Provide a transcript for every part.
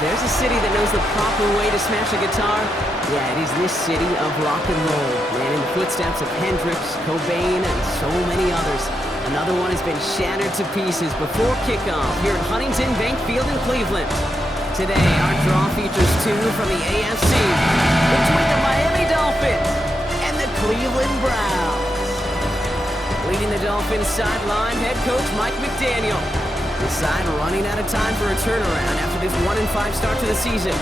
there's a city that knows the proper way to smash a guitar, yeah, it is this city of rock and roll. Man, in the footsteps of Hendrix, Cobain, and so many others. Another one has been shattered to pieces before kickoff here at Huntington Bank Field in Cleveland. Today, our draw features two from the AFC between the Miami Dolphins and the Cleveland Browns. Leading the Dolphins sideline, head coach Mike McDaniel. The side running out of time for a turnaround after this 1-5 start to the season.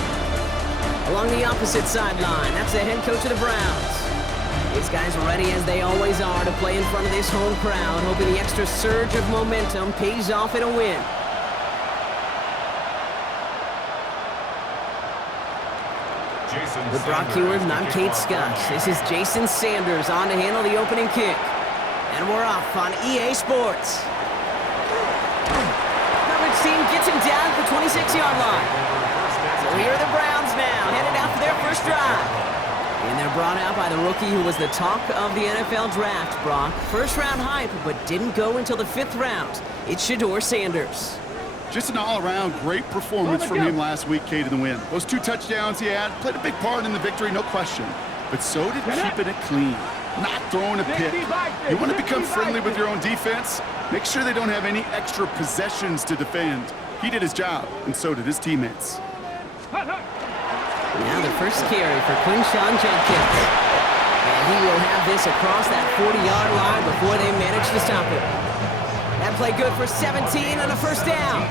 Along the opposite sideline, that's the head coach of the Browns. These guys ready as they always are to play in front of this home crowd, hoping the extra surge of momentum pays off in a win. With Brock Heward and I'm Kate Scott. This is Jason Sanders on to handle the opening kick. And we're off on EA Sports. Coverage team gets him down at the 26-yard line. So here are the Browns now, headed out for their first drive. And they're brought out by the rookie who was the talk of the NFL draft, Brock. First-round hype, but didn't go until the 5th round. It's Shedeur Sanders. Just an all-around great performance from him last week, Kate, in the win. Those 2 touchdowns he had played a big part in the victory, no question. But so did keeping it clean, not throwing a pick. You want to become friendly with your own defense? Make sure they don't have any extra possessions to defend. He did his job, and so did his teammates. Now the first carry for Quinshawn Judkins. And he will have this across that 40-yard line before they manage to stop it. That play good for 17 and a first down.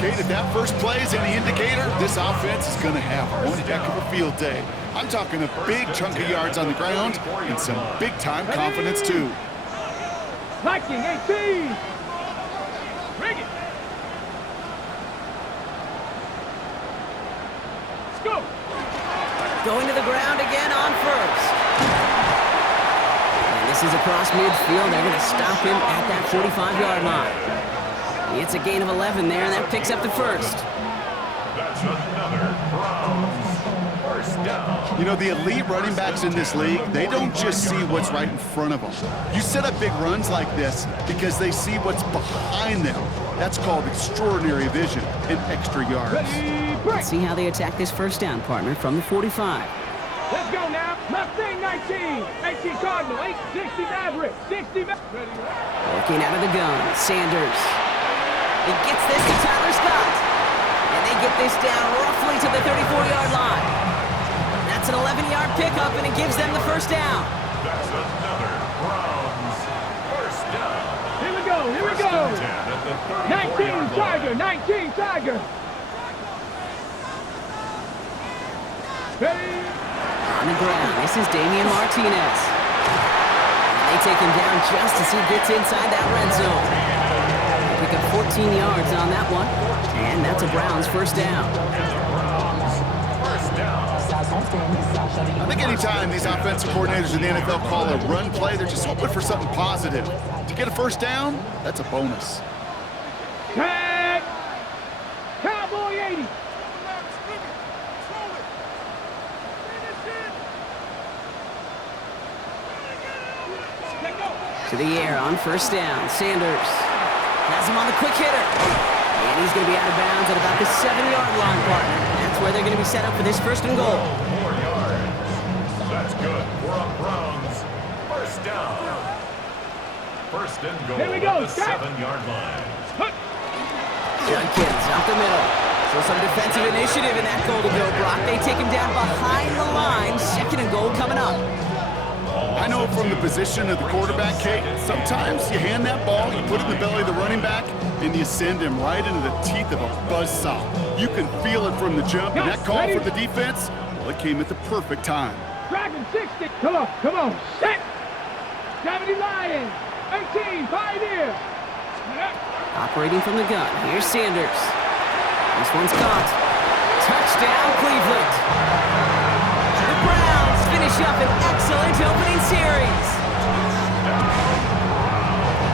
Kate, if that first play is any indicator, this offense is going to have one heck of a field day. I'm talking a big chunk of yards on the ground and some big-time confidence, too. Viking 18. Bring it. Let's go. Going to the ground again on first. And this is across midfield. They're going to stop him at that 45-yard line. It's a gain of 11 there, and that picks up the first. That's another Browns first down. You know, the elite running backs in this league, they don't just see what's right in front of them. You set up big runs like this because they see what's behind them. That's called extraordinary vision and extra yards. Let's see how they attack this first down, partner, from the 45. Let's go now. Left thing 19. 18 Cardinal. 60 Maverick. 60 Maverick. Working out of the gun, Sanders. He gets this to Tyler Scott. And they get this down roughly to the 34-yard line. That's an 11-yard pickup, and it gives them the first down. That's another Browns first down. Here we go. Here we go. 19 Tiger. 19 Tiger. Ready? On the ground, this is Damian Martinez. And they take him down just as he gets inside that red zone. They pick up 14 yards on that one, and that's a Browns first down. I think anytime these offensive coordinators in the NFL call a run play, they're just hoping for something positive. To get a first down, that's a bonus. Tag. Cowboy 80. To the air on first down, Sanders has him on the quick hitter. And he's going to be out of bounds at about the 7-yard line, partner. That's where they're going to be set up for this first and goal. 4 yards. That's good for a Browns first down. First and goal Here we go. at the 7-yard line. Judkins up the middle. So some defensive initiative in that goal to go, Brock. They take him down behind the line. Second and goal coming up. I know from the position of the quarterback, Kate, sometimes you hand that ball, you put it in the belly of the running back, and you send him right into the teeth of a buzzsaw. You can feel it from the jump, and that call for the defense, well, it came at the perfect time. Dragon 60. Come on, come on. Set. Gravity Lion. 18, Pioneer. Operating from the gun, here's Sanders. This one's caught. Touchdown, Cleveland. The Browns finish up an excellent opening series.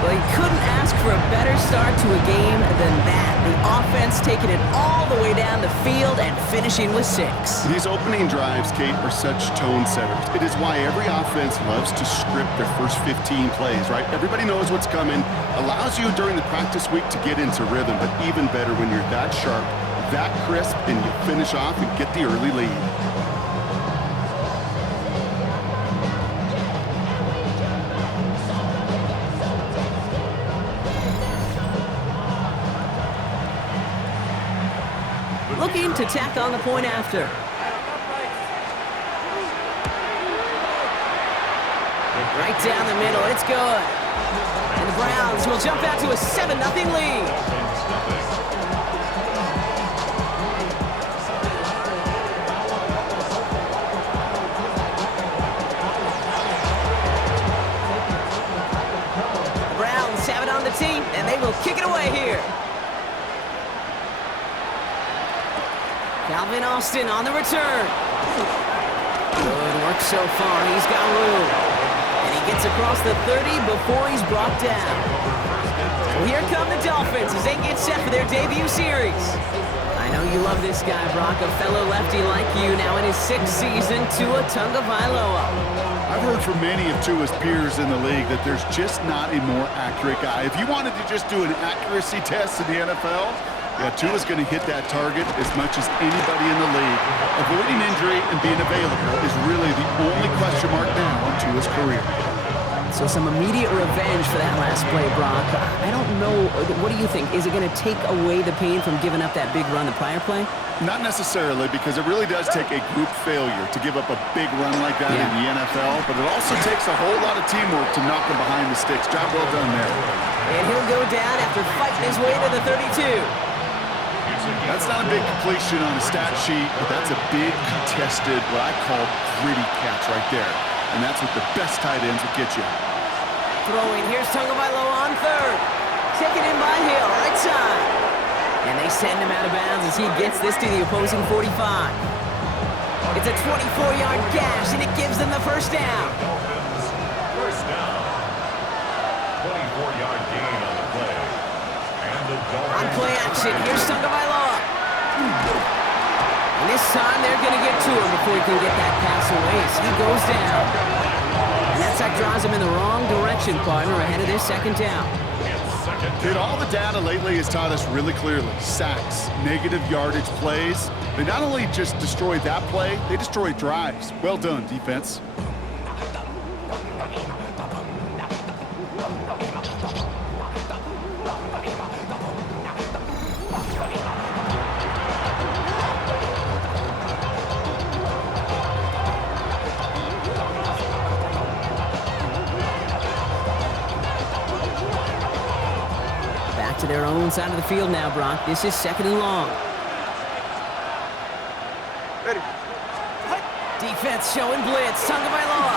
Well, you couldn't ask for a better start to a game than that. The offense taking it all the way down the field and finishing with 6. These opening drives, Kate, are such tone setters. It is why every offense loves to script their first 15 plays, right? Everybody knows what's coming. Allows you during the practice week to get into rhythm, but even better when you're that sharp that crisp, and you finish off and get the early lead. Looking to tack on the point after. Right down the middle, it's good. And the Browns will jump out to a 7-0 lead. The Browns have it on the tee, and they will kick it away here. Calvin Austin on the return. Good work so far. He's got room. And he gets across the 30 before he's brought down. So here come the Dolphins as they get set for their debut series. I know you love this guy, Brock, a fellow lefty like you, now in his 6th season, Tua Tagovailoa. I've heard from many of Tua's peers in the league that there's just not a more accurate guy. If you wanted to just do an accuracy test in the NFL, yeah, Tua's going to hit that target as much as anybody in the league. Avoiding injury and being available is really the only question mark now on Tua's career. So some immediate revenge for that last play, Brock. I don't know. What do you think? Is it going to take away the pain from giving up that big run the prior play? Not necessarily, because it really does take a group failure to give up a big run like that in the NFL, but it also takes a whole lot of teamwork to knock them behind the sticks. Job well done there. And he'll go down after fighting his way to the 32. That's not a big completion on a stat sheet, but that's a big contested, what I call gritty catch right there. And that's what the best tight ends will get you. Throwing, here's Tagovailoa on third. Taken in by Hill, right side. And they send him out of bounds as he gets this to the opposing 45. It's a 24-yard gash, and it gives them the first down. First down. 24-yard gain on the play. And the Dolphins. On play action, here's Tagovailoa. And this time they're going to get to him before he can get that pass away as he goes down. And that sack drives him in the wrong direction, partner, ahead of their second down. Kid, all the data lately has taught us really clearly. Sacks, negative yardage plays. They not only just destroy that play, they destroy drives. Well done, defense. To their own side of the field now, Brock. This is second and long. Ready. Defense showing blitz. Tagovailoa.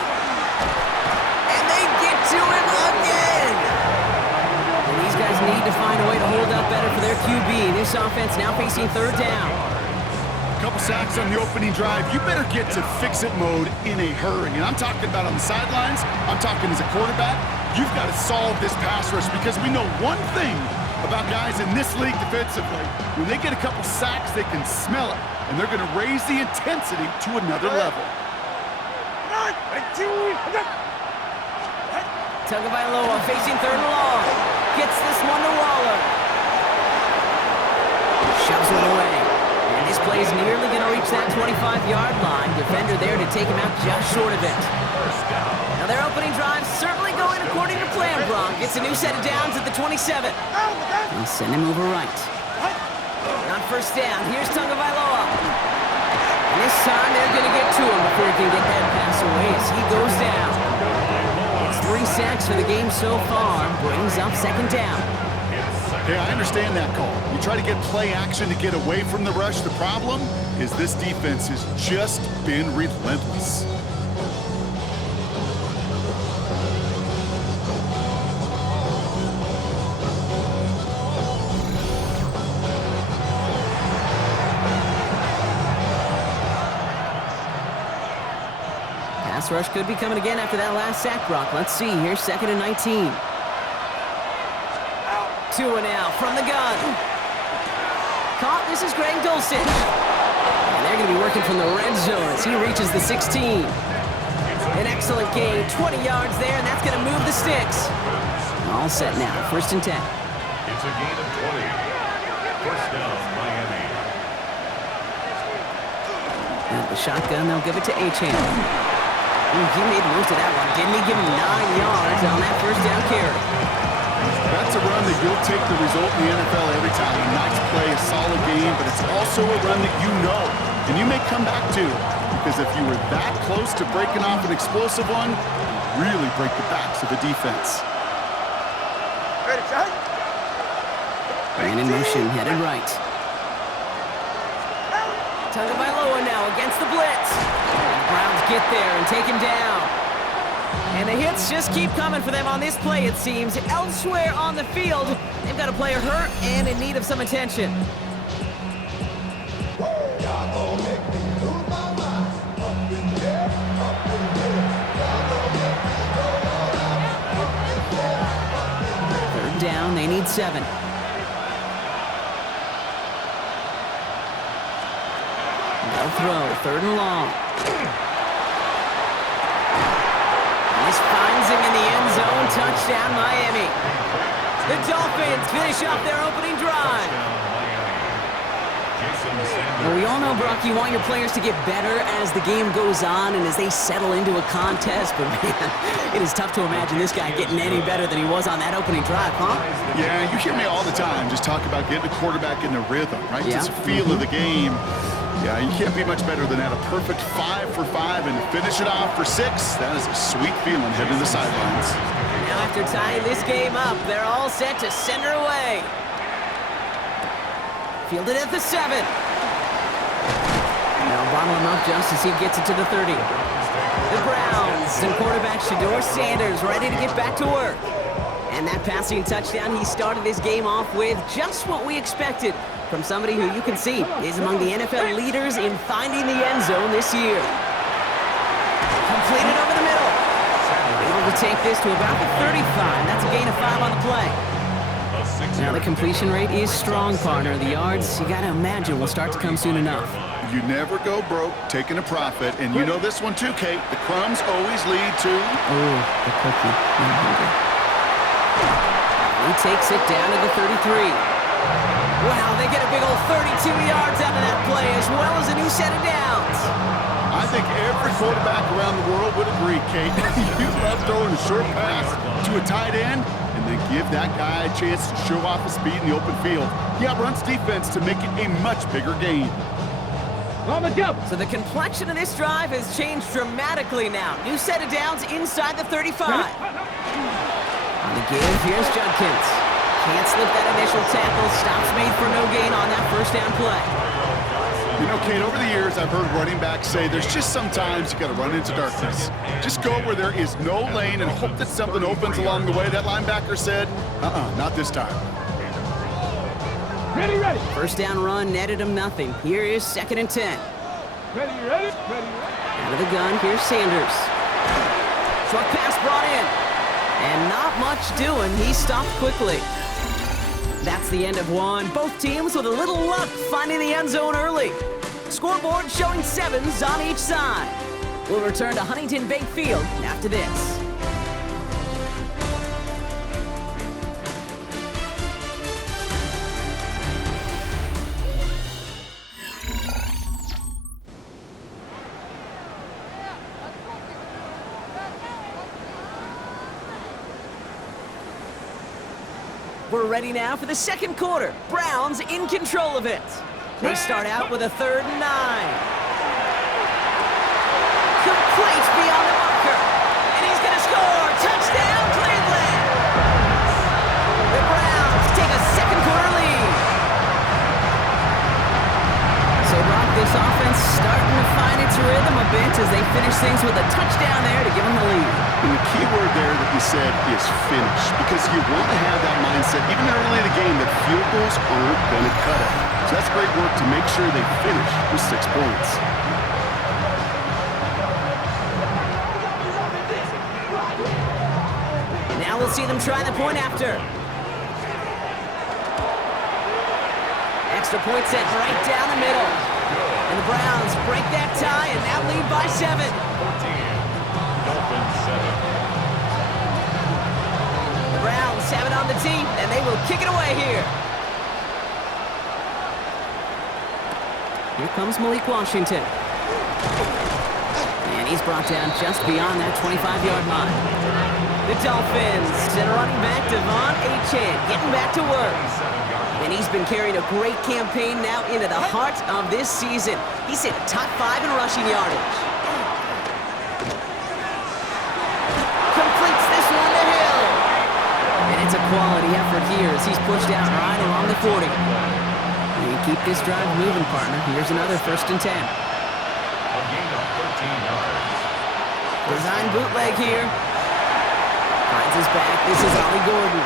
And they get to him again. And these guys need to find a way to hold up better for their QB. This offense now facing third down. A couple sacks on the opening drive. You better get to fix-it mode in a hurry. And I'm talking about on the sidelines. I'm talking as a quarterback. You've got to solve this pass rush because we know one thing about guys in this league defensively. When they get a couple sacks, they can smell it, and they're going to raise the intensity to another level. Tagovailoa facing third and long. Gets this one to Waller. Shoves one away. And this play is nearly going to reach that 25-yard line. Defender there to take him out just short of it. Now their opening drive certainly going according to plan, Brock. It's a new set of downs at the 27. They send him over right. And on first down, here's Tagovailoa. And this time they're going to get to him before he can get that pass away as he goes down. It's 3 sacks for the game so far. Brings up second down. Hey, I understand that call. You try to get play action to get away from the rush. The problem is this defense has just been relentless. Pass rush could be coming again after that last sack, Brock. Let's see. Here's second and 19. Tua now from the gun. Caught. This is Greg Dulcich. And they're going to be working from the red zone as he reaches the 16. An excellent gain. 20 yards there, and that's going to move the sticks. All set now. First and 10. It's a gain of 20. First down, Miami. The shotgun, they'll give it to Achane. He made most of that one. Didn't he give him 9 yards on that first down carry? That's a run that you'll take the result in the NFL every time. A nice play, a solid game, but it's also a run that you know, and you may come back to, because if you were that close to breaking off an explosive one, you really break the backs of the defense. Man in motion, headed right. Tagovailoa now against the blitz. The Browns get there and take him down. And the hits just keep coming for them on this play, it seems. Elsewhere on the field, they've got a player hurt and in need of some attention. Third down, they need 7. They'll throw, 3rd and long. This finds him in the end zone. Touchdown, Miami. The Dolphins finish off their opening drive. Well, we all know, Brock, you want your players to get better as the game goes on and as they settle into a contest. But, man, it is tough to imagine this guy getting any better than he was on that opening drive, huh? Yeah, you hear me all the time just talk about getting the quarterback in the rhythm, right? Yeah. It's a feel of the game. Yeah, you can't be much better than that. A perfect 5 for 5 and finish it off for 6. That is a sweet feeling heading to the sidelines. Now after tying this game up, they're all set to send her away. Fielded at the 7. Now bottle him up just as he gets it to the 30. The Browns and quarterback Shedeur Sanders ready to get back to work. And that passing touchdown, he started this game off with just what we expected from somebody who you can see is among the NFL leaders in finding the end zone this year. Completed over the middle. Able to take this to about the 35. That's a gain of 5 on the play. Now the completion rate is strong, partner. The yards, you got to imagine, will start to come soon enough. You never go broke taking a profit, and you know this one too, Kate. The crumbs always lead to... Oh, the cookie. He takes it down to the 33. Wow, they get a big old 32 yards out of that play, as well as a new set of downs. I think every quarterback around the world would agree, Kate. You love throwing a short pass to a tight end and then give that guy a chance to show off his speed in the open field. He outruns defense to make it a much bigger gain. On the jump. So the complexion of this drive has changed dramatically now. New set of downs inside the 35. On the give, here's Judkins. Can't slip that initial tackle. Stops made for no gain on that first down play. You know, Kate, over the years, I've heard running backs say there's just sometimes you got to run into darkness. Just go where there is no lane and hope that something opens along the way. That linebacker said, not this time. Ready, ready. First down run netted him nothing. Here is 2nd and 10. Ready, ready, ready, ready. Out of the gun, here's Sanders. Short pass brought in. And not much doing. He stopped quickly. That's the end of one. Both teams with a little luck finding the end zone early. Scoreboard showing 7s on each side. We'll return to Huntington Bank Field after this. We're ready now for the second quarter. Browns in control of it. They start out with a 3rd and 9. Complete beyond the marker. And he's going to score. Touchdown, Cleveland. The Browns take a second quarter lead. So, Brock, this offense starting to find its rhythm a bit as they finish things with a touchdown there to give them the lead. And the key word there that you said is finish, because you want to have that mindset, even early in the game, that field goals aren't going to cut it. So that's great work to make sure they finish with 6 points. Now we'll see them try the point after. Extra point set right down the middle. And the Browns break that tie and now lead by 7. The Browns have it on the tee, and they will kick it away here. Here comes Malik Washington. he's brought down just beyond that 25-yard line. The Dolphins send running back Devon Achane getting back to work. And he's been carrying a great campaign now into the heart of this season. He's hit top 5 in rushing yardage. Completes this one to Hill. And it's a quality effort here as he's pushed out right along the 40. You keep this drive moving, partner. Here's another 1st and 10. A gain of 13 yards. Design bootleg here. Finds his back. This is Ollie Gordon.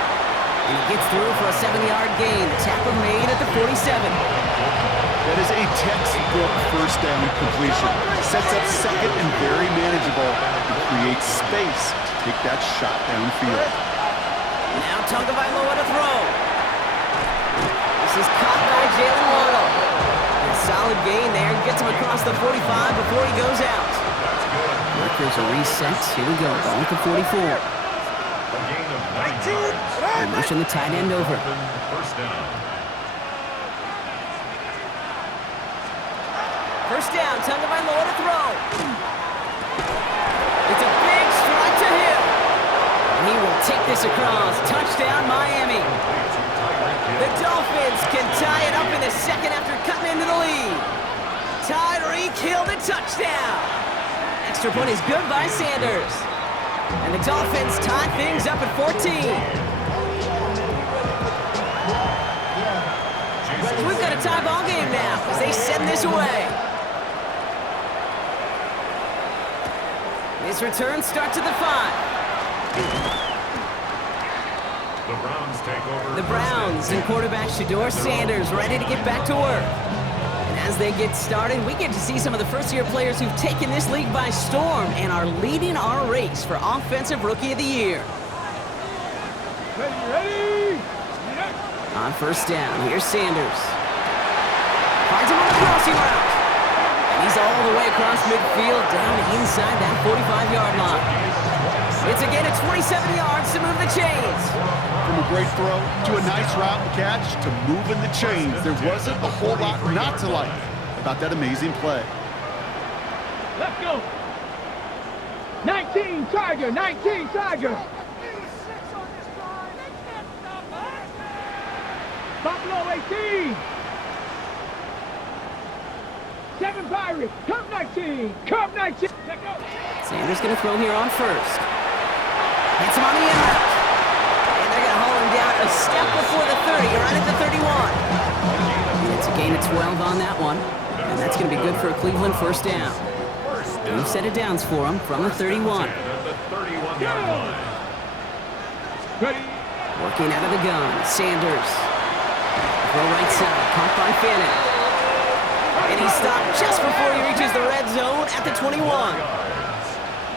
And he gets through for a 7-yard gain. Tackle made at the 47. That is a textbook 1st down completion. Sets up 2nd and very manageable. It creates space to take that shot downfield. Now Tagovailoa to throw. This is caught by Jalen Waddle. A solid gain there. Gets him across the 45 before he goes out. Workers a reset. Here we go. Ball at the 44. A gain of 9 yards. And pushing the tight end over. 1st down. 1st down. Tagovailoa to throw. It's a big strike to him. And he will take this across. Touchdown, Miami. The Dolphins can tie it up in the 2nd after cutting into the lead. Tyreek Hill the touchdown. Extra point is good by Sanders. And the Dolphins tie things up at 14. So we've got a tie ball game now as they send this away. This return starts at the 5. The Browns take over. The Browns and quarterback Shedeur Sanders ready to get back to work. And as they get started, we get to see some of the first-year players who've taken this league by storm and are leading our race for Offensive Rookie of the Year. Ready? On 1st down, here's Sanders. Finds him on the crossing route. And he's all the way across midfield down inside that 45-yard line. It's a gain of 27 yards to move the chains. From a great throw to a nice route and catch to moving the chains, there wasn't a whole lot not to like about that amazing play. Let's go. 19 Tiger, 19 Tiger. Buffalo 18. 7 Pirates. Cup 19. Cup 19. Sanders going to throw here on 1st. Hits him on the end route. And they're going to haul him down a step before the 30, right at the 31. And it's a gain of 12 on that one. And that's going to be good for a Cleveland 1st down. New set of downs for him from the 31. Ready. Working out of the gun, Sanders. Throw right side, caught by Fannin. And he stopped just before he reaches the red zone at the 21.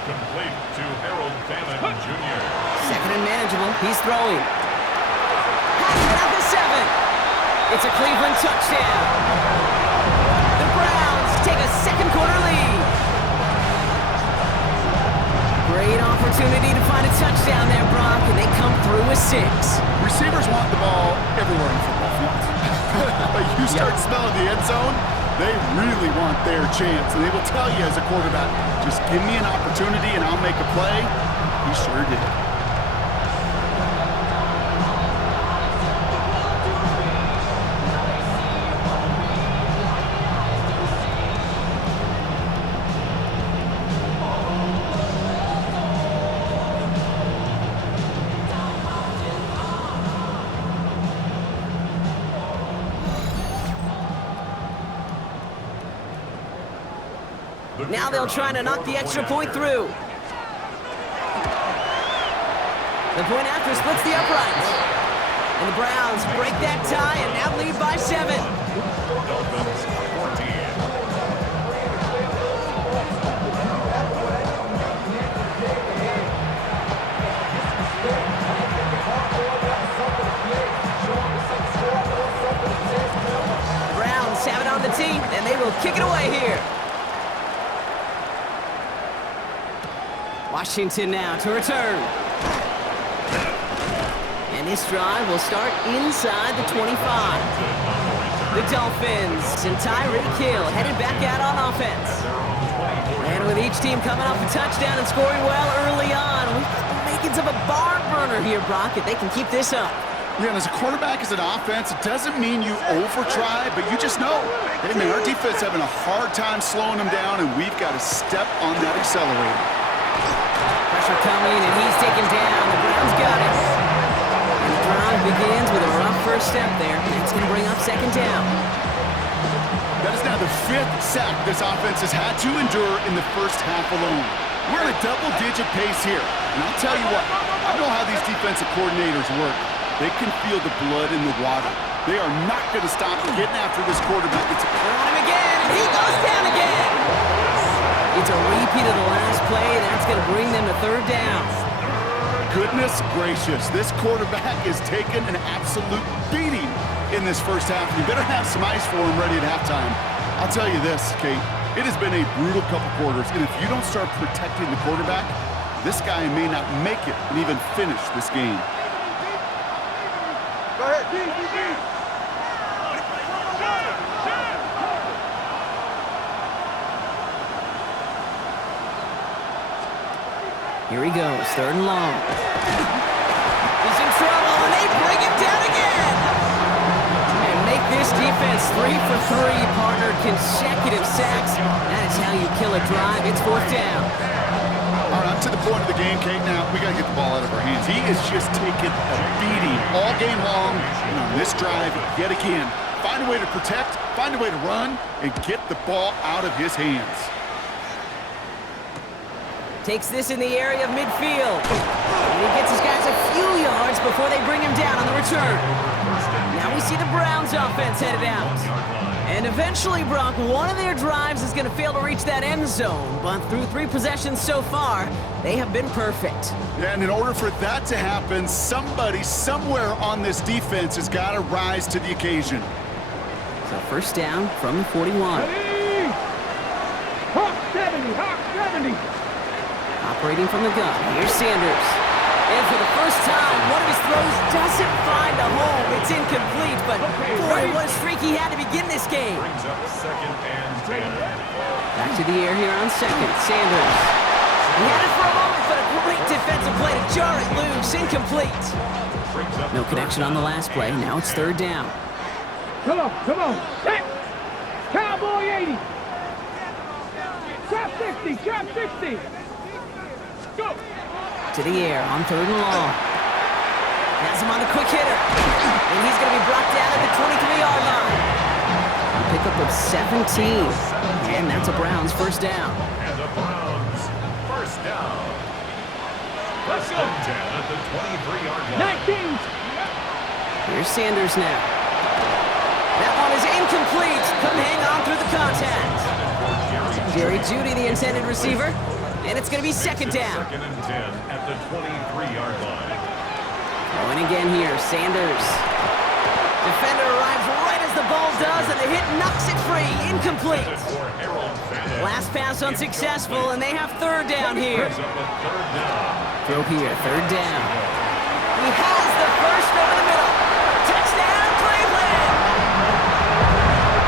Complete to Harold Fannin Jr. 2nd and manageable, he's throwing. Has it at the 7. It's a Cleveland touchdown. The Browns take a 2nd quarter lead. Great opportunity to find a touchdown there, Brock, and they come through with 6. Receivers want the ball everywhere on football fields. But you start smelling the end zone, they really want their chance. And they will tell you as a quarterback, just give me an opportunity and I'll make a play. He sure did. Now they'll try to knock the extra point through. The point after splits the uprights. And the Browns break that tie and now lead by 7. Dolphins 14. The Browns have it on the tee, and they will kick it away here. Washington now to return. And this drive will start inside the 25. The Dolphins and Tyreek Hill headed back out on offense. And And with each team coming off a touchdown and scoring well early on, we've got the makings of a barn burner here, Brock, if they can keep this up. Yeah, and as a quarterback, as an offense, it doesn't mean you over-try, but you just know, hey, man, our defense having a hard time slowing them down, and we've got to step on that accelerator. Pressure coming, and he's taken down. The Browns got it. And the drive begins with a rough first step there. That's going to bring up second down. That is now the 5th sack this offense has had to endure in the first half alone. We're at a double-digit pace here, and I'll tell you what, I know how these defensive coordinators work. They can feel the blood in the water. They are not going to stop getting after this quarterback. It's on him again, and he goes down again. It's a repeat of the last play. That's going to bring them to third down. Goodness gracious, this quarterback is taking an absolute beating in this first half. You better have some ice for him ready at halftime. I'll tell you this, Kate, it has been a brutal couple quarters, and if you don't start protecting the quarterback, this guy may not make it and even finish this game. Go ahead. Here he goes, third and long. He's in trouble, and they bring him down again. And make this defense 3 for 3, partner, consecutive sacks. That is how you kill a drive. It's fourth down. All right, up to the point of the game, Kate. Now, we got to get the ball out of our hands. He is just taking a beating all game long. And on this drive, yet again, find a way to protect, find a way to run, and get the ball out of his hands. Takes this in the area of midfield. And he gets his guys a few yards before they bring him down on the return. Now we see the Browns offense headed out. And eventually, Brock, one of their drives is going to fail to reach that end zone. But through 3 possessions so far, they have been perfect. Yeah, and in order for that to happen, somebody somewhere on this defense has got to rise to the occasion. So first down from the 41. Ready? Hawk 70, Hawk 70. Operating from the gun, here's Sanders. And for the first time, one of his throws doesn't find a home. It's incomplete, but boy, what a streak he had to begin this game. Brings up second and 10. Back to the air here on second, Sanders. He had it for a moment, but a great defensive play to jar it loose, incomplete. No connection on the last play, now it's third down. Come on, set. Cowboy 80. Drop 60, drop 60. Go. To the air on third and long. Has him on the quick hitter. And he's going to be brought down at the 23-yard line. A pickup of 17. And that's a Browns first down. And the Browns first down. First and 10 at the 23-yard line. 19. Here's Sanders now. That one is incomplete. Couldn't hang on through the contact. Jerry Jeudy, the intended receiver. And it's going to be second down. Second and 10 at the 23-yard line. Going again here, Sanders. Defender arrives right as the ball does, and the hit knocks it free. Incomplete. Last pass unsuccessful, and they have third down here. Throw here, third down. He has the first over the middle. Touchdown, Cleveland!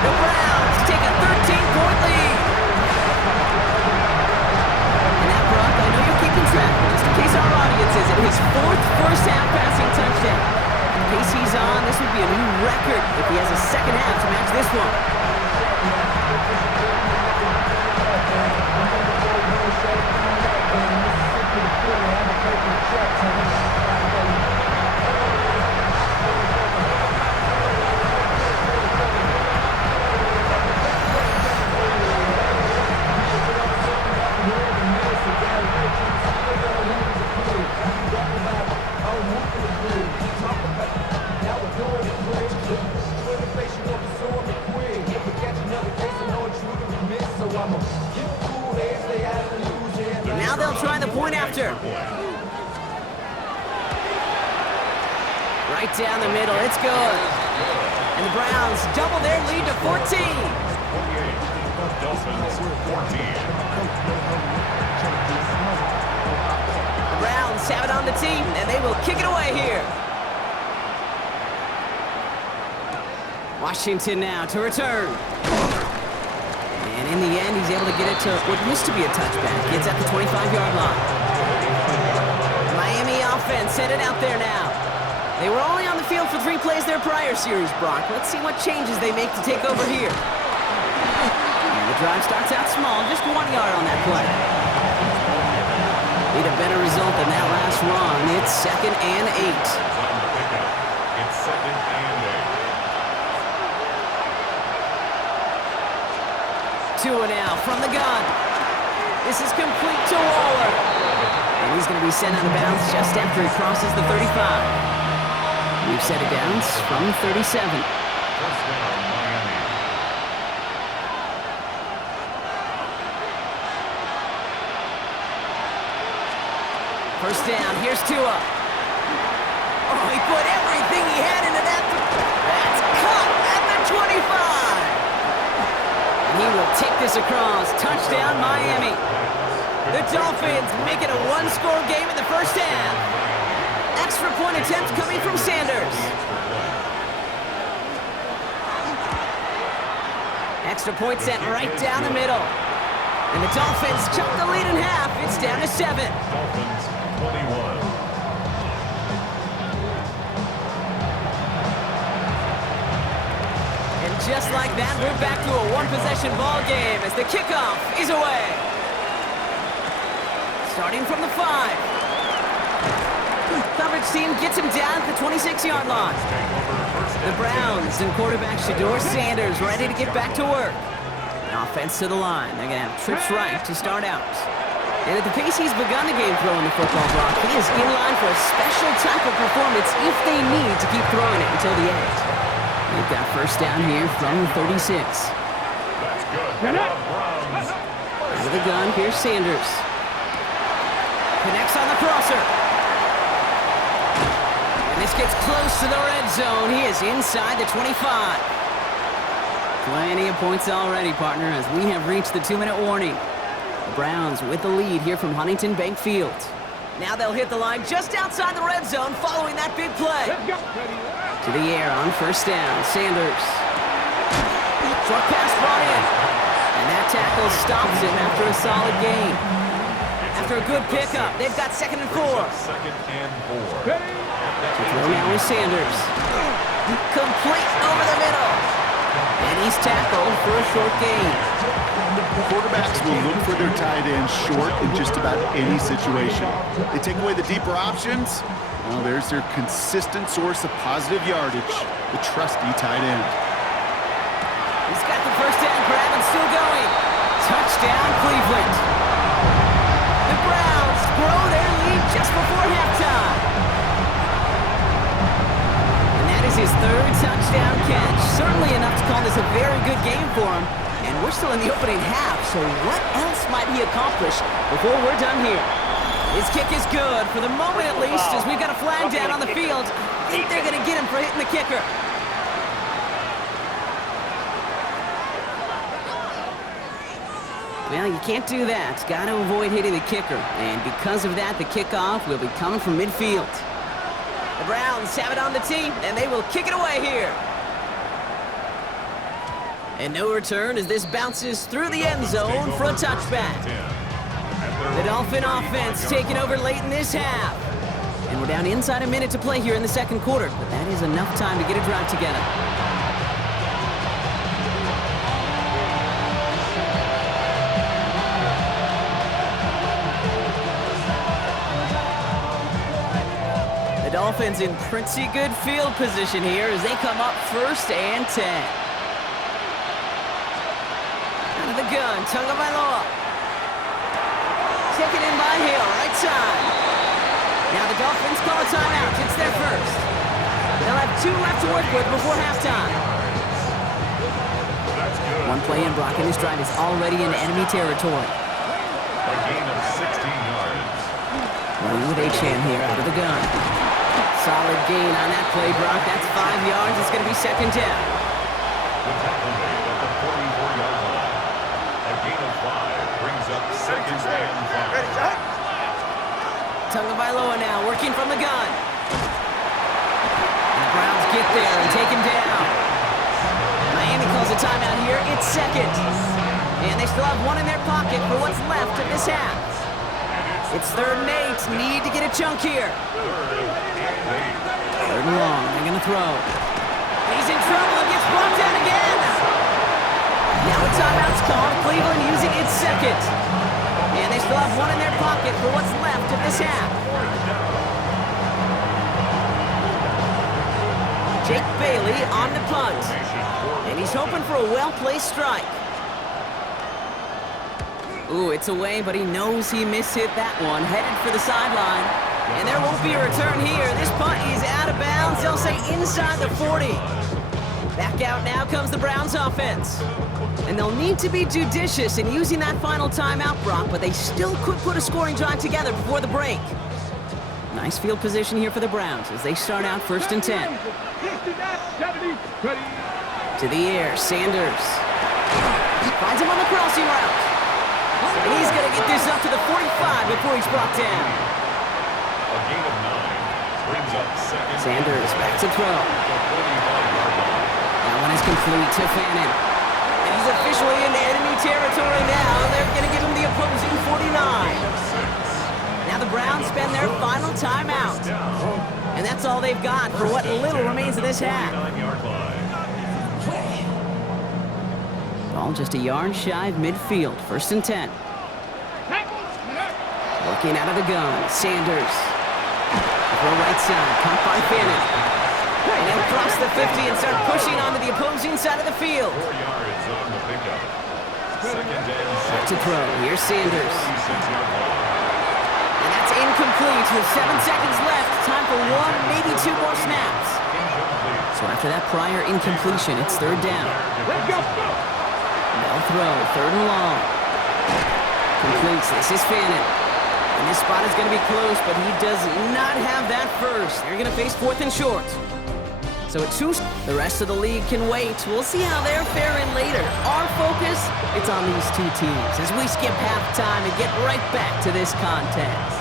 The Browns take a 13-point lead. I know you're keeping track, but just in case our audience isn't, his 4th first-half passing touchdown. The pace he's on, this would be a new record if he has a second half to match this one. Now they'll try the point after. Right down the middle, it's good. And the Browns double their lead to 14. The Browns have it on the team, and they will kick it away here. Washington now to return. And And in the end, he's able to get it to what used to be a touchback. Gets at the 25-yard line. Miami offense headed out there now. They were only on the field for 3 plays their prior series, Brock. Let's see what changes they make to take over here. And the drive starts out small, just 1 yard on that play. Need a better result than that last run. It's 2nd and 8. It's 2nd and 8. Tua now from the gun. This is complete to Waller. And he's going to be sent out of bounds just after he crosses the 35. We've set it down from 37. First down, Miami. First down, here's Tua. Oh, he put everything he had into that. That's caught at the 25. And he will take this across. Touchdown, Miami. The Dolphins make it a 1-score game in the first half. Extra point attempt coming from Sanders. Extra point sent right down the middle. And the Dolphins chop the lead in half. It's down to 7. Dolphins 21. And just like that, we're back to a 1-possession ball game as the kickoff is away. Starting from the 5. Coverage team gets him down at the 26-yard line. The Browns and quarterback Shedeur Sanders ready to get back to work. An offense to the line. They're going to have trips right to start out. And at the pace he's begun the game throwing the football, Brock, he is in line for a special type of performance if they need to keep throwing it until the end. They've got first down here from the 36. That's good. Browns. Out of the gun, here's Sanders. Connects on the crosser. This gets close to the red zone. He is inside the 25. Plenty of points already, partner, as we have reached the 2-minute warning. The Browns with the lead here from Huntington Bank Field. Now they'll hit the line just outside the red zone following that big play. To the air on first down. Sanders. Short pass brought in. And that tackle stops him after a solid gain. After a good pickup, they've got 2nd and 4. 2nd and 4. To throw now is Sanders. Complete over the middle. And he's tackled for a short gain. Quarterbacks will look for their tight end short in just about any situation. They take away the deeper options. Well, there's their consistent source of positive yardage, the trusty tight end. He's got the first down grab and still going. Touchdown, Cleveland. The Browns grow their lead just before halftime. And that is his 3rd touchdown catch. Certainly enough to call this a very good game for him. And we're still in the opening half, so what else might he accomplish before we're done here? His kick is good, for the moment at least, as we've got a flag down on the field. I think they're going to get him for hitting the kicker. Well, you can't do that. Got to avoid hitting the kicker. And because of that, the kickoff will be coming from midfield. The Browns have it on the tee, and they will kick it away here. And no return as this bounces through the end zone for a touchback. The Dolphin offense taking over late in this half. And we're down inside a minute to play here in the 2nd quarter, but that is enough time to get a drive together. The Dolphins in pretty good field position here as they come up 1st and 10. Out of the gun, Tagovailoa. Taken in by Hill, right side. Now the Dolphins call a timeout. It's their first. They'll have 2 left to work with before halftime. One play in, Brock, and this drive is already in enemy territory. A gain of 16 yards. Running with Achane here out of the gun. Solid gain on that play, Brock. That's 5 yards. It's going to be 2nd down. The tackle made at the 44-yard line. A gain of 5 brings up 2nd and 5. Tagovailoa now working from the gun. And the Browns get there and take him down. Miami calls a timeout here. It's 2nd. And they still have one in their pocket for what's left of this half. It's 3rd and 8. Need to get a chunk here. 3rd and long. They're going to throw. He's in trouble and gets brought down again. Now a timeout's called. Cleveland using its 2nd. And they still have one in their pocket for what's left of this half. Jake Bailey on the punt. And he's hoping for a well-placed strike. Ooh, it's away, but he knows he mishit that one. Headed for the sideline. And there won't be a return here. This punt is out of bounds. They'll say inside the 40. Back out now comes the Browns offense. And they'll need to be judicious in using that final timeout, Brock, but they still could put a scoring drive together before the break. Nice field position here for the Browns as they start out 1st and 10. To the air, Sanders. Finds him on the crossing route. And he's going to get this up to the 45 before he's brought down. A gain of 9 brings up 2nd. Sanders back to throw. That one is complete to Fannin. And he's officially in enemy territory now. They're going to give him the opposing 49. Now the Browns spend their final timeout. And that's all they've got for what little remains of this half. Ball just a yard shy of midfield. 1st and 10. Working out of the gun, Sanders. Throw right side, caught by Fannin. And he'll cross the 50 and start pushing onto the opposing side of the field. 4 yards on the pickup. 2nd and 6. Back to throw, here's Sanders. And that's incomplete with 7 seconds left. Time for 1, maybe 2 more snaps. So after that prior incompletion, it's 3rd down. They'll throw, 3rd and long. Completes, this is Fannin. And this spot is going to be close, but he does not have that first. They're going to face 4th and short. So at 2, the rest of the league can wait. We'll see how they're faring later. Our focus, it's on these 2 teams as we skip halftime and get right back to this contest.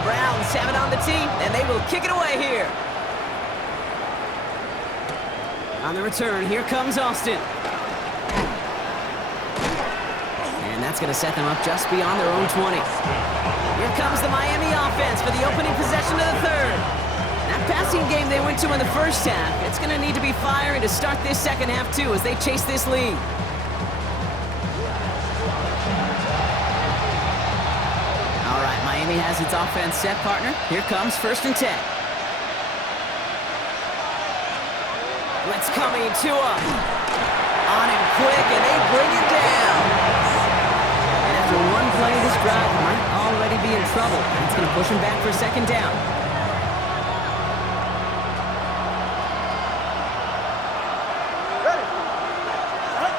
The Browns have it on the tee, and they will kick it away here. On the return, here comes Austin. And that's going to set them up just beyond their own 20. Here comes the Miami offense for the opening possession of the 3rd. That passing game they went to in the 1st half, it's going to need to be firing to start this 2nd half too as they chase this lead. All right, Miami has its offense set, partner. Here comes 1st and 10. Blitz coming, Tua. On him quick, and they bring it down. And after one play, this drive might already be in trouble. It's going to push him back for 2nd down.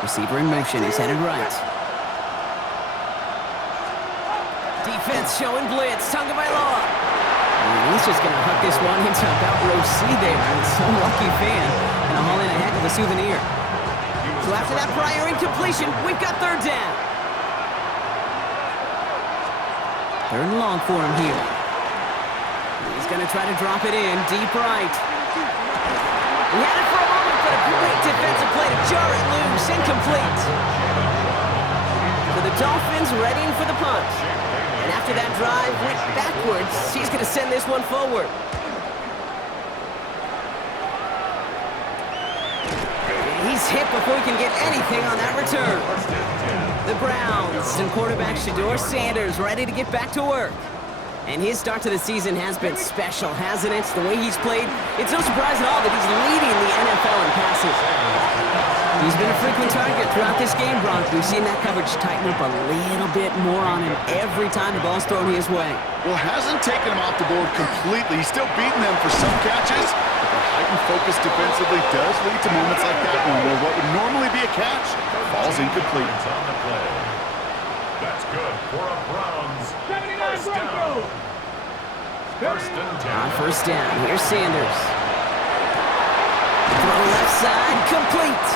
Receiver in motion, he's headed right. Defense showing blitz, Tagovailoa. And he's just going to hook this one into about row C there. And some lucky fan going to haul in a heck of a souvenir. So after that prior incompletion, we've got 3rd down. 3rd and long for him here. He's going to try to drop it in deep right. He had it for a moment, but a great defensive play to jar it loose. Incomplete. So the Dolphins readying for the punt. And after that drive went backwards, he's going to send this one forward. He's hit before he can get anything on that return. The Browns and quarterback Shedeur Sanders ready to get back to work. And his start to the season has been special, hasn't it? The way he's played, it's no surprise at all that he's leading the NFL in passes. He's been a frequent target throughout this game, Brock. We've seen that coverage tighten up a little bit more on him every time the ball's thrown his way. Well, hasn't taken him off the board completely. He's still beating them for some catches, but the heightened focus defensively does lead to moments like that one where what would normally be a catch falls incomplete. On the play. That's good for a Browns. 79 Broncos. 1st and 10. On 1st down, here's Sanders. Throw left side, complete.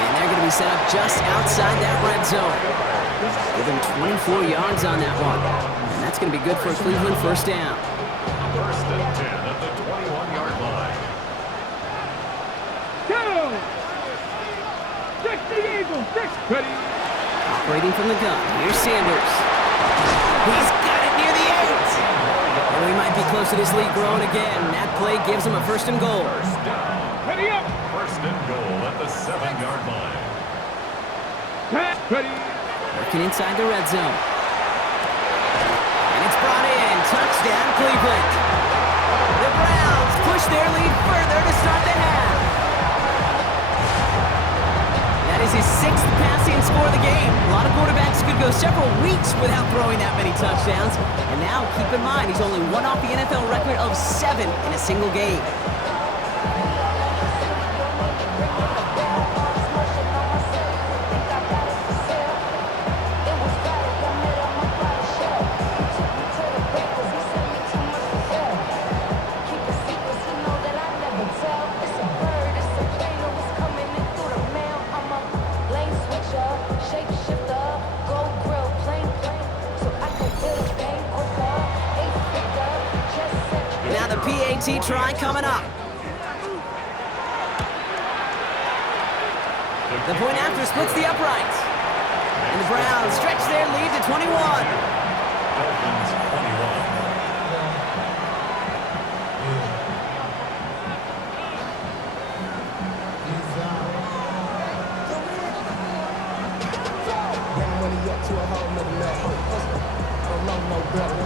And they're going to be set up just outside that red zone. Give him 24 yards on that one. And that's going to be good for a Cleveland 1st down. 1st and 10 at the 21-yard line. 2, 6, The Eagles, ready. Operating from the gun. Here's Sanders. He's got it near the 8. And we might be close to this lead growing again. That play gives him a 1st and goal. First down. Ready up. 1st and goal at the 7-yard line. Ready. Working inside the red zone. And it's brought in. Touchdown, Cleveland. The Browns push their lead further to start the half. That is his 6th passing score of the game. A lot of quarterbacks could go several weeks without throwing that many touchdowns. And now, keep in mind, he's only one off the NFL record of 7 in a single game. PAT try coming up. The point after splits the uprights. And the Browns stretch their lead to 21. Dolphins 21.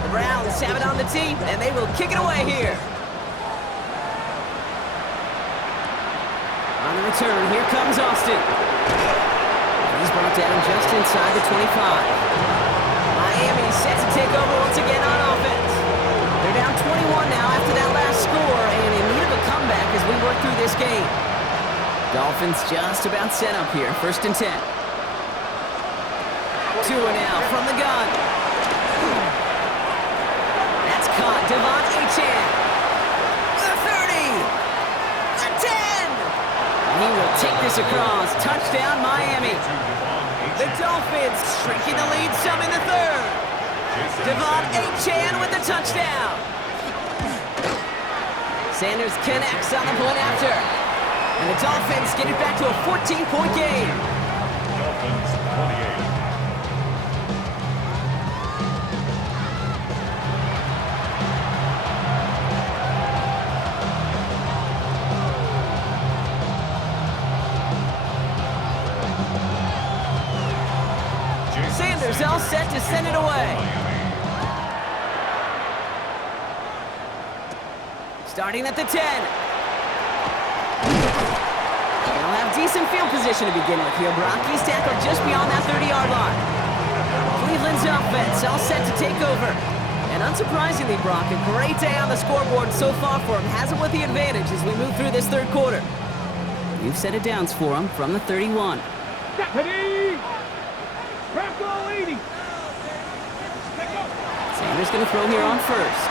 The Browns have it on the tee, and they will kick it away here. On the return, here comes Austin. He's brought down just inside the 25. Miami set to take over once again on offense. They're down 21 now after that last score, and in need of a comeback as we work through this game. Dolphins just about set up here, 1st and 10. Tua now from the gun. That's caught. Devon Achane. The 30. The 10. And he will take this across. Touchdown, Miami. The Dolphins shrinking the lead some in the 3rd. Devon Achane with the touchdown. Sanders connects on the point after. And the Dolphins get it back to a 14-point game. Dolphins 28. Sanders all set to send it away. Starting at the 10. They'll have decent field position to begin with here. He's tackled just beyond that 30-yard line. Cleveland's offense all set to take over. And unsurprisingly, Brock, a great day on the scoreboard so far for him. Has it with the advantage as we move through this 3rd quarter. You've set it downs for him from the 31. Deputy! Bronco 80! Sanders going to throw here on 1st.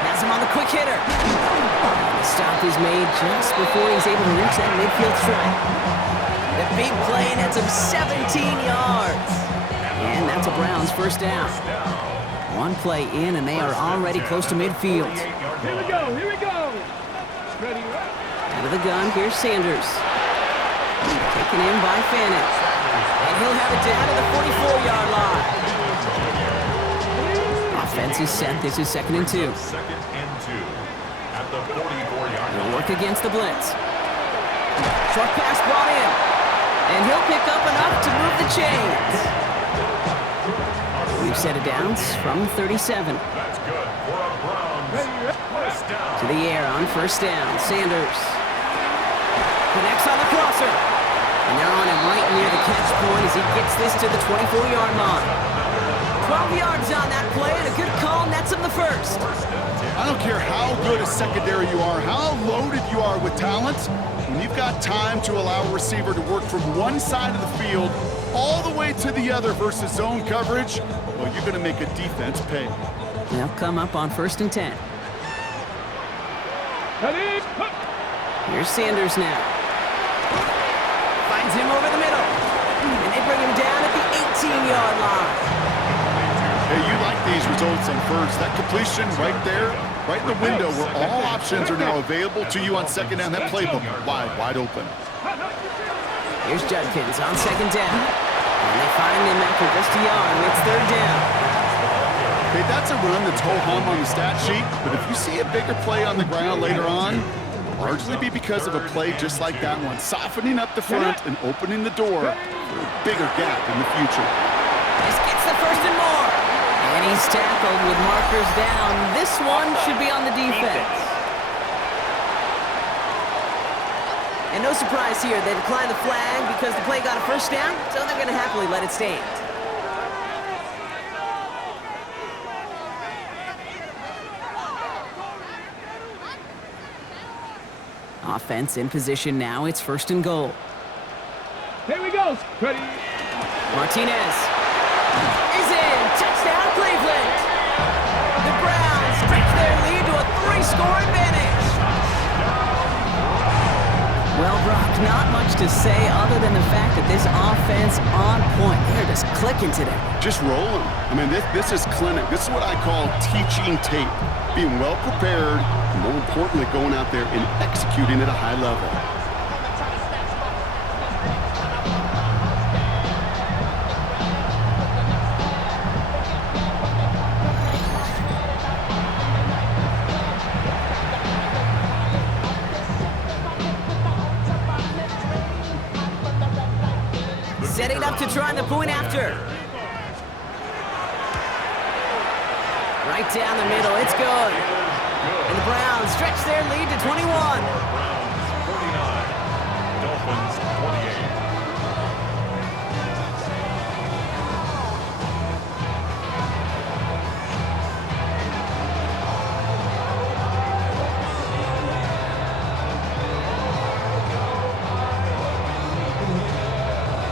Has him on the quick hitter. The stop is made just before he's able to reach that midfield strike. The big play nets him 17 yards. And that's a Browns 1st down. One play in, and they are already close to midfield. Here we go, here we go! Ready, Out of the gun, here's Sanders. Taken in by Fannin. And he'll have it down to the 44-yard line. Offense is set. This is 2nd and 2. 2nd and 2 at the 44-yard He'll line. work against the blitz. Short pass brought in. And he'll pick up enough to move the chains. We've set it down from 37. That's good for a Browns 1st down. To the air on 1st down. Sanders connects on the crosser. And they're on him right near the catch point as he gets this to the 24-yard line. 12 yards on that play, and a good call nets him the 1st. I don't care how good a secondary you are, how loaded you are with talent. When you've got time to allow a receiver to work from one side of the field all the way to the other versus zone coverage, well, you're going to make a defense pay. They'll come up on 1st and 10. ready, Here's Sanders now. Finds him over the middle. And they bring him down at the 18-yard line. Hey, you like these results on 1st. That completion right there, right in the window where all options are now available to you on 2nd down. That playbook wide open. Here's Judkins on second down. And they find him after just a yard. It's third down. Okay, that's a run that's ho-hum on the stat sheet, but if you see a bigger play on the ground later on, it'll largely be because of a play just like that one, softening up the front and opening the door for a bigger gap in the future. This gets the first and more. And he's tackled with markers down. This one should be on the defense. And no surprise here, they declined the flag because the play got a first down, so they're going to happily let it stand. Offense in position now. It's first and goal. Here we go. Ready. Martinez is in. Touchdown, Cleveland. The Browns stretch their lead to a 3-score advantage. Well, Brock, not much to say other than the fact that this offense on point. They're just clicking today. Just rolling. I mean, this is clinic. This is what I call teaching tape. Being well prepared, and more importantly, going out there and executing at a high level. Setting up to try the point after. Right down the middle, it's good. And the Browns stretch their lead to 21. Browns 49, Dolphins 28.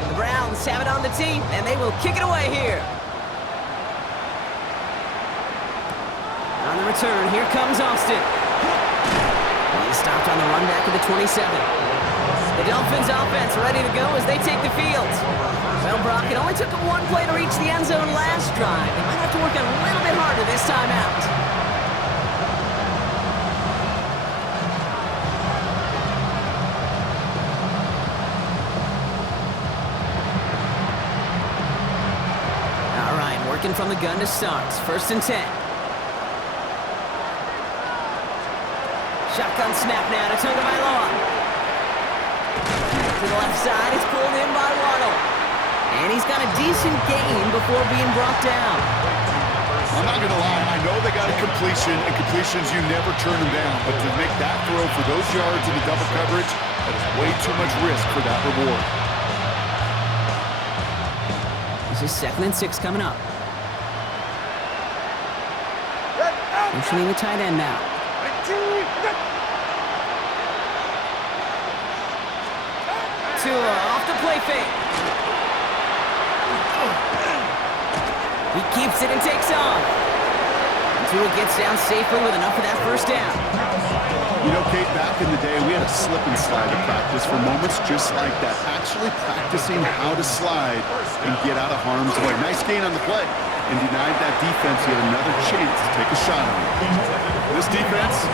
The Browns have it on the tee, and they will kick it away here. On the return, here comes Austin. He's stopped on the run back of the 27. The Dolphins offense ready to go as they take the field. Well, Brock, it only took them one play to reach the end zone last drive. They might have to work a little bit harder this time out. All right, working from the gun to start. First and 10. Shotgun snap now to Tagovailoa. To the left side, it's pulled in by Waddle. And he's got a decent gain before being brought down. I'm not going to lie, I know they got a completion, and completions, you never turn them down. But to make that throw for those yards in the double coverage, that is way too much risk for that reward. This is 2nd and 6 coming up. Motioning the tight end now. Tua off the play fake. He keeps it and takes off. Tua gets down safely with enough of that first down. You know, Kate, back in the day, we had a slip and slide to practice for moments just like that. Actually practicing how to slide and get out of harm's way. Nice gain on the play. And denied that defense yet another chance to take a shot on it. This defense,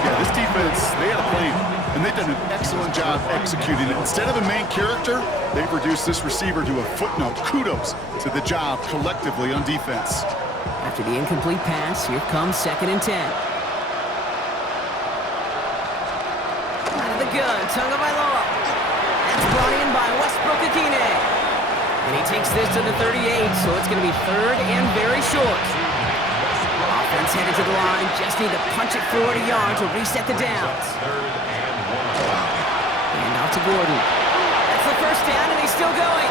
they had a plan. And they've done an excellent job executing it. Instead of a main character, they've reduced this receiver to a footnote. Kudos to the job collectively on defense. After the incomplete pass, here comes 2nd and 10. Out of the gun, Tagovailoa. That's brought in by Westbrook-Ikhine. And he takes this to the 38, so it's going to be 3rd and very short. Offense headed to the line, just need to punch it forward a yard to reset the downs. And out to Gordon. That's the first down, and he's still going.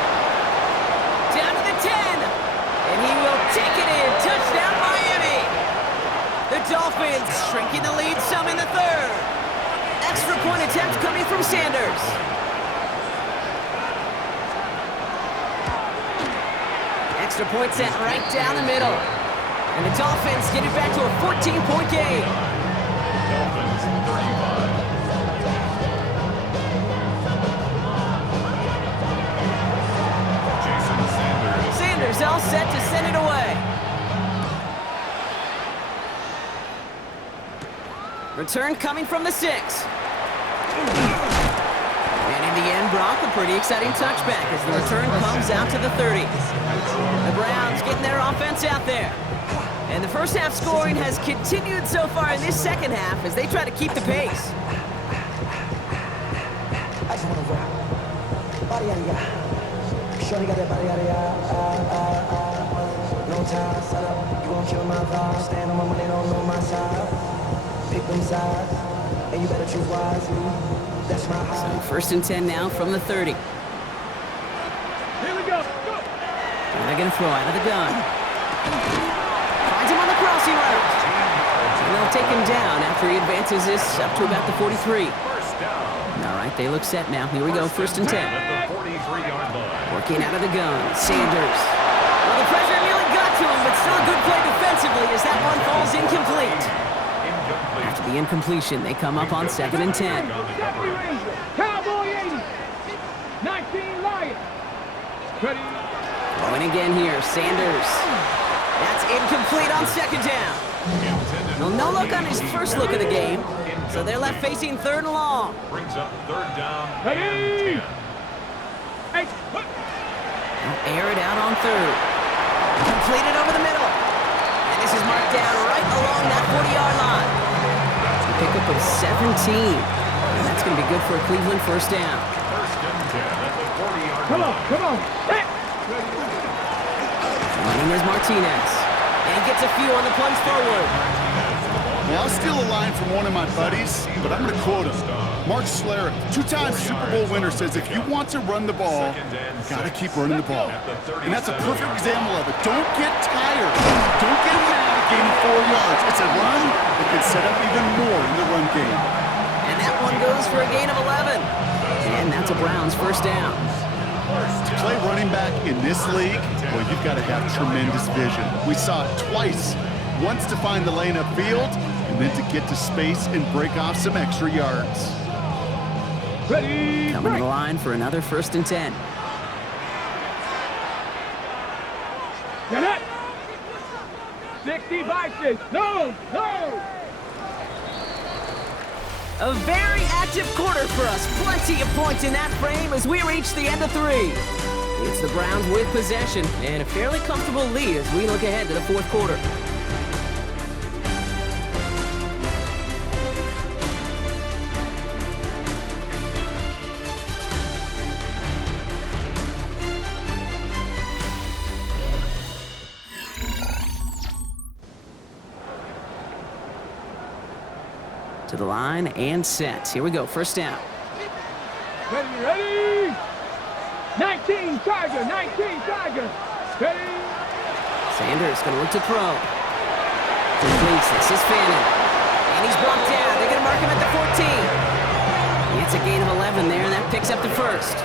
Down to the 10. And he will take it in. Touchdown, Miami. The Dolphins shrinking the lead some in the 3rd. Extra point attempt coming from Sanders. Extra point sent right down the middle. And the Dolphins get it back to a 14-point game. Dolphins 35. Jason Sanders. Sanders all set to send it away. Return coming from the 6. And In the end, Brock, a pretty exciting touchback as the return comes out to the 30. The Browns getting their offense out there. And the first half scoring has continued so far in this second half as they try to keep the pace. No time, set up, you gon' kill my vibe. Stand on my money, don't know my side. Pick them sides, and you better choose wisely. That's my high. So first and 10 now from the 30. Here we go. And they're gonna throw out of the gun. Finds him on the crossing route. And they'll take him down after he advances this up to about the 43. First down. All right, they look set now. Here we go, first and 10. At the 43-yard line. Working out of the gun, Sanders. Well, the pressure nearly got to him, but still a good play defensively as that one falls incomplete. After the incompletion, they come up on second and 10. Deputy Ranger, Cowboy 80. 19 Lions. Ready. Going again here, Sanders. That's incomplete on second down. Well, no look on his first look of the game, so they're left facing third and long. Brings up third down. Ready. And 10. Hey, They'll air it out on third. Completed over the middle. And this is marked down right along that 40-yard line. A pickup of 17. And that's going to be good for a Cleveland first down. First and 10 at the 40-yard come on, line. come on. Set. Running is Martinez. And he gets a few on the plunge forward. Now, I'll steal a line from one of my buddies, but I'm going to quote him. Mark Schlereth, two-time Super Bowl winner, says if you want to run the ball, you got to keep running the ball. And that's a perfect example of it. Don't get tired. Don't get mad at gaining 4 yards. It's a run that can set up even more in the run game. And that one goes for a gain of 11. And that's a Browns first down. To play running back in this league, well, you've got to have tremendous vision. We saw it twice. Once to find the lane upfield, and then to get to space and break off some extra yards. Ready. Coming to the line for another first and 10. Get it. 65 No, no. A very active quarter for us. Plenty of points in that frame as we reach the end of 3. It's the Browns with possession and a fairly comfortable lead as we look ahead to the fourth quarter. To the line and set. Here we go, first down. Ready. 19 Tiger, 19 Tiger. Ready. Sanders gonna look to throw. Completes. This is Fannin. And he's brought down. They're gonna mark him at the 14. It's a gain of 11 there, and that picks up the first.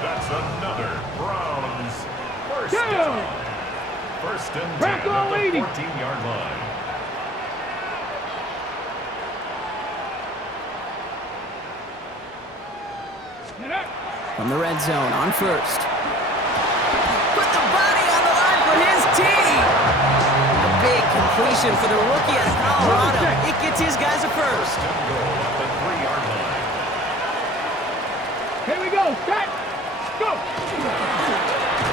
That's another Browns first Down. down. First and 10 Back at the on 80. 14-yard line. Get up. From the red zone on first. Put the body on the line for his team. A big completion for the rookie out of Colorado. It gets his guys a first. And goal at the 3-yard line. Here we go. Set. Go.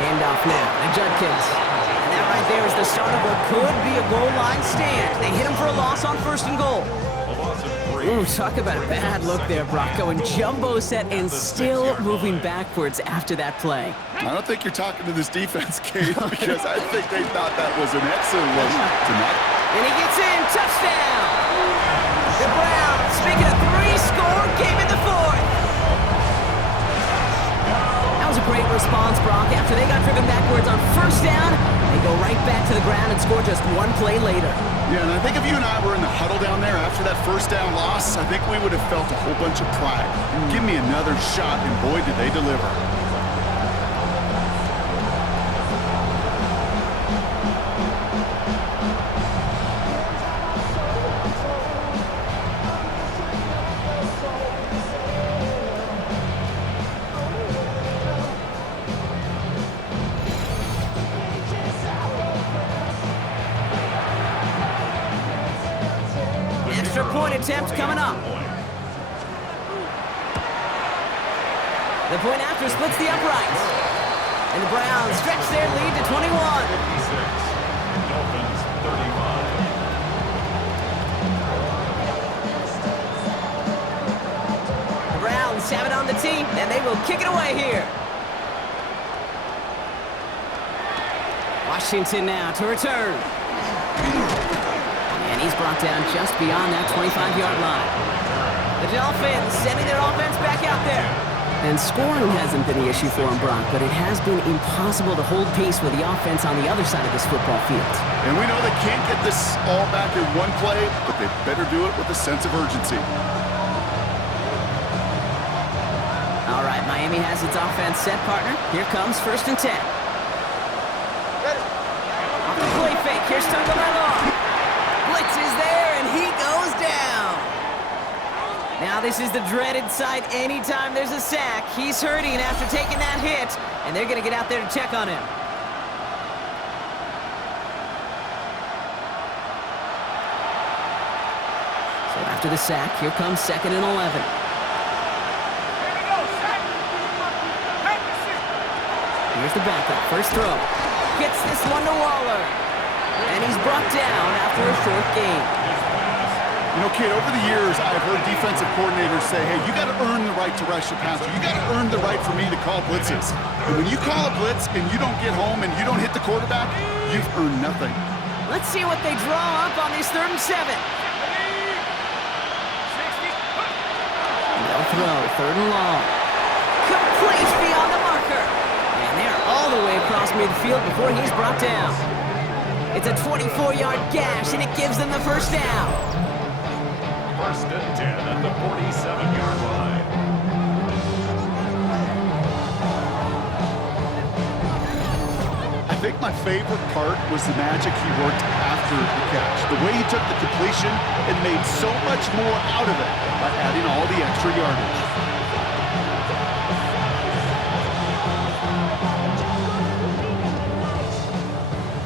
Handoff now to Judkins. And that right there is the start of what could be a goal line stand. They hit him for a loss on first and goal. A loss of 3. Ooh, talk about a bad look there, Brock. Going jumbo set and still moving backwards after that play. I don't think you're talking to this defense, Kate, because I think they thought that was an excellent look tonight. And he gets in, touchdown! The Browns making a 3-score game in the fourth. That was a great response, Brock. After they got driven backwards on first down, they go right back to the ground and score just one play later. Yeah, and I think if you and I were in the huddle down there after that first down loss, I think we would have felt a whole bunch of pride. Give me another shot, and boy, did they deliver. Extra point attempt coming up. The point after splits the uprights. And the Browns stretch their lead to 21. 56. Dolphins 35. The Browns have it on the tee, and they will kick it away here. Washington now to return. And he's brought down just beyond that 25-yard line. The Dolphins sending their offense back out there. And scoring hasn't been the issue for him, Brock, but it has been impossible to hold pace with the offense on the other side of this football field. And we know they can't get this all back in one play, but they better do it with a sense of urgency. All right, Miami has its offense set, partner. Here comes 1st and 10. Off the play fake, here's Tagovailoa. Blitz is there, and he goes down. Now this is the dreaded sight anytime there's a sack. He's hurting after taking that hit, and they're going to get out there to check on him. So after the sack, here comes 2nd and 11. Here's the backup, first throw. Gets this one to Waller. And he's brought down after a short gain. You know, kid, over the years, I've heard defensive coordinators say, hey, you got to earn the right to rush the passer. You got to earn the right for me to call blitzes. And when you call a blitz and you don't get home and you don't hit the quarterback, you've earned nothing. Let's see what they draw up on this 3rd and 7. They'll throw, 3rd and long. Complete beyond the marker. And they're all the way across midfield before he's brought down. It's a 24-yard gash, and it gives them the first down. 1st and 10 at the 47-yard line. I think my favorite part was the magic he worked after the catch. The way he took the completion and made so much more out of it by adding all the extra yardage.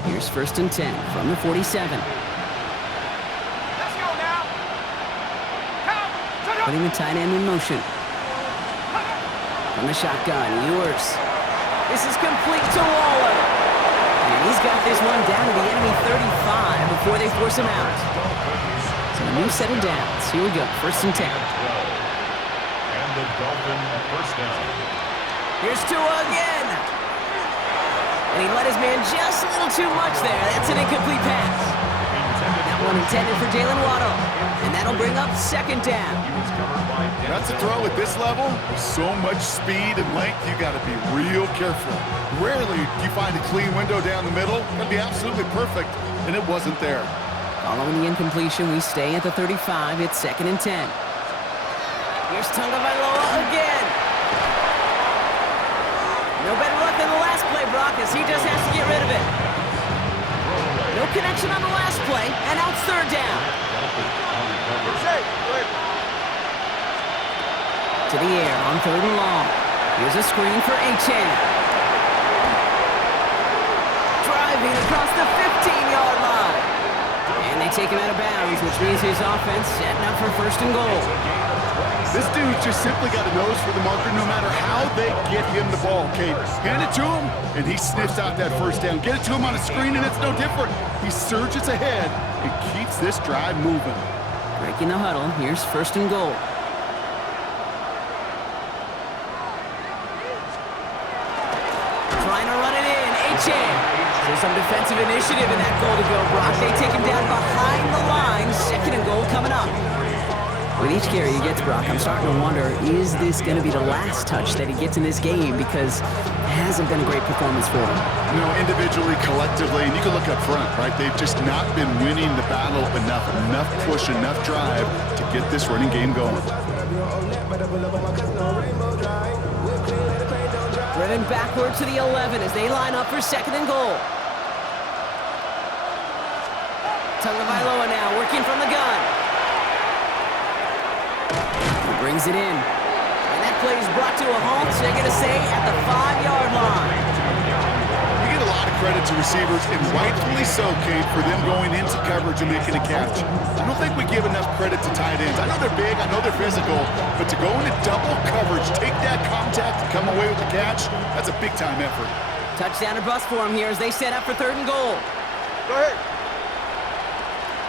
Here's 1st and 10 from the 47. Putting the tight end in motion. From the shotgun, Ewers. This is complete to Waller. And he's got this one down to the enemy 35 before they force him out. So a new set of downs. Here we go, 1st and 10. And the Dolphin first down. Here's Tua again. And he let his man just a little too much there. That's an incomplete pass. That one intended for Jalen Waddle. And that'll bring up 2nd down. That's a throw at this level. With so much speed and length, you got to be real careful. Rarely do you find a clean window down the middle. That'd be absolutely perfect, and it wasn't there. Following the incompletion, we stay at the 35. It's 2nd and 10. Here's Tagovailoa again. No better luck than the last play, Brock, as he just has to get rid of it. No connection on the last play, and now it's 3rd down. To the air on 3rd and long. Here's a screen for Achane. Driving across the 15-yard line. And they take him out of bounds, which means his offense setting up for 1st and goal. This dude just simply got a nose for the marker no matter how they get him the ball, Kate. Hand it to him, and he sniffs out that 1st down. Get it to him on a screen, and it's no different. He surges ahead and keeps this drive moving. Breaking the huddle, here's 1st and goal. Trying to run it in, Achane. So some defensive initiative in that goal to go, Brock. They take him down behind the line. 2nd and goal coming up. With each carry he gets, Brock, I'm starting to wonder, is this going to be the last touch that he gets in this game? Because it hasn't been a great performance for him. You know, individually, collectively, and you can look up front, right? They've just not been winning the battle enough push, enough drive to get this running game going. Driven backward to the 11 as they line up for 2nd and goal. Tagovailoa now working from the gun. Brings it in. And that play is brought to a halt, so they're going to say at the 5-yard line. You get a lot of credit to receivers, and rightfully so, Kate, for them going into coverage and making a catch. I don't think we give enough credit to tight ends. I know they're big, I know they're physical, but to go into double coverage, take that contact, and come away with the catch, that's a big-time effort. Touchdown or bust for them here as they set up for 3rd and goal. Go ahead.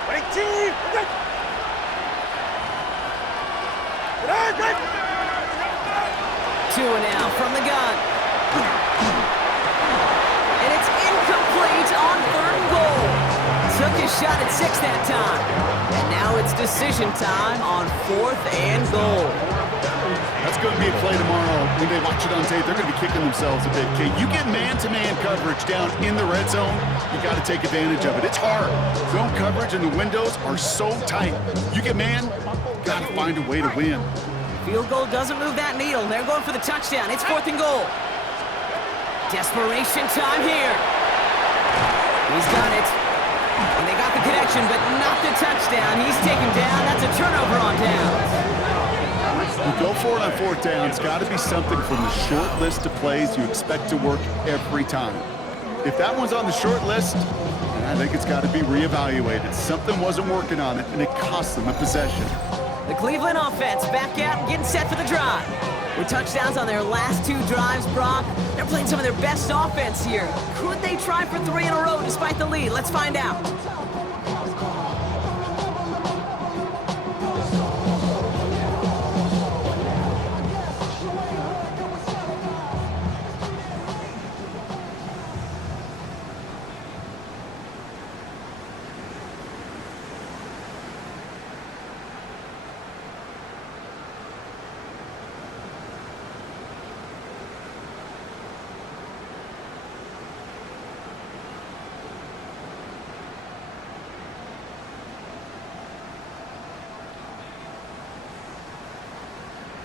18. Two now from the gun. And it's incomplete on 3rd and goal. Took his shot at 6 that time. And now it's decision time on 4th and goal. That's going to be a play tomorrow. When they watch it on tape, they're going to be kicking themselves a bit. Kate, you get man-to-man coverage down in the red zone, you got to take advantage of it. It's hard. Zone coverage and the windows are so tight. You get man, got to find a way to win. Field goal doesn't move that needle. They're going for the touchdown. It's 4th and goal. Desperation time here. He's got it. And they got the connection, but not the touchdown. He's taken down. That's a turnover on downs. You go for it on 4th down. It's got to be something from the short list of plays you expect to work every time. If that one's on the short list, then I think it's got to be reevaluated. Something wasn't working on it, and it cost them a possession. The Cleveland offense back out and getting set for the drive. With touchdowns on their last 2 drives, Brock, they're playing some of their best offense here. Could they try for 3 in a row despite the lead? Let's find out.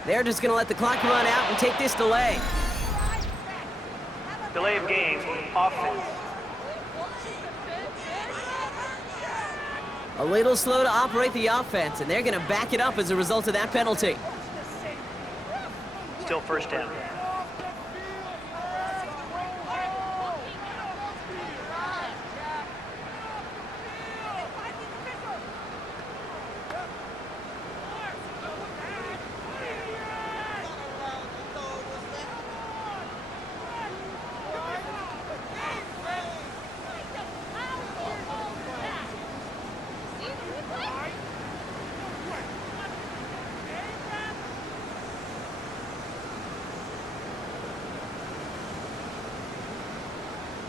They're just going to let the clock run out and take this delay. Delay of game, offense. A little slow to operate the offense, and they're going to back it up as a result of that penalty. Still 1st down.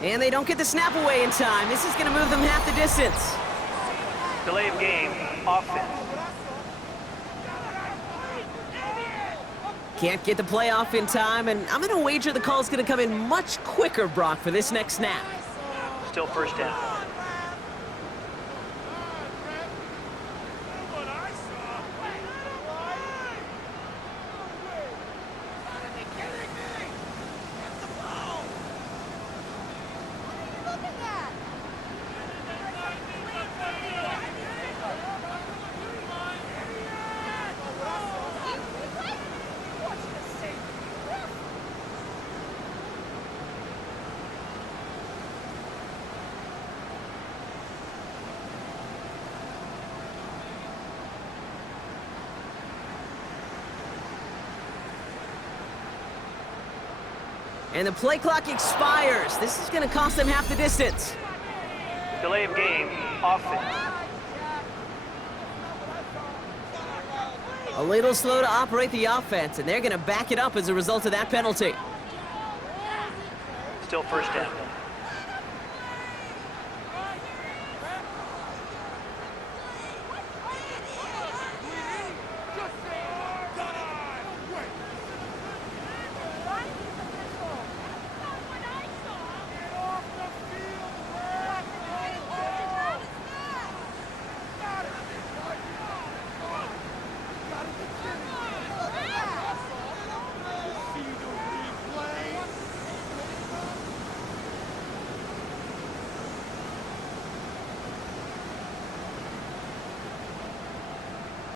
And they don't get the snap away in time. This is going to move them half the distance. Delay of game, offense. Can't get the play off in time, and I'm going to wager the call's going to come in much quicker, Brock, for this next snap. Still 1st down. And the play clock expires. This is going to cost them half the distance. Delay of game, offense. A little slow to operate the offense, and they're going to back it up as a result of that penalty. Still 1st down.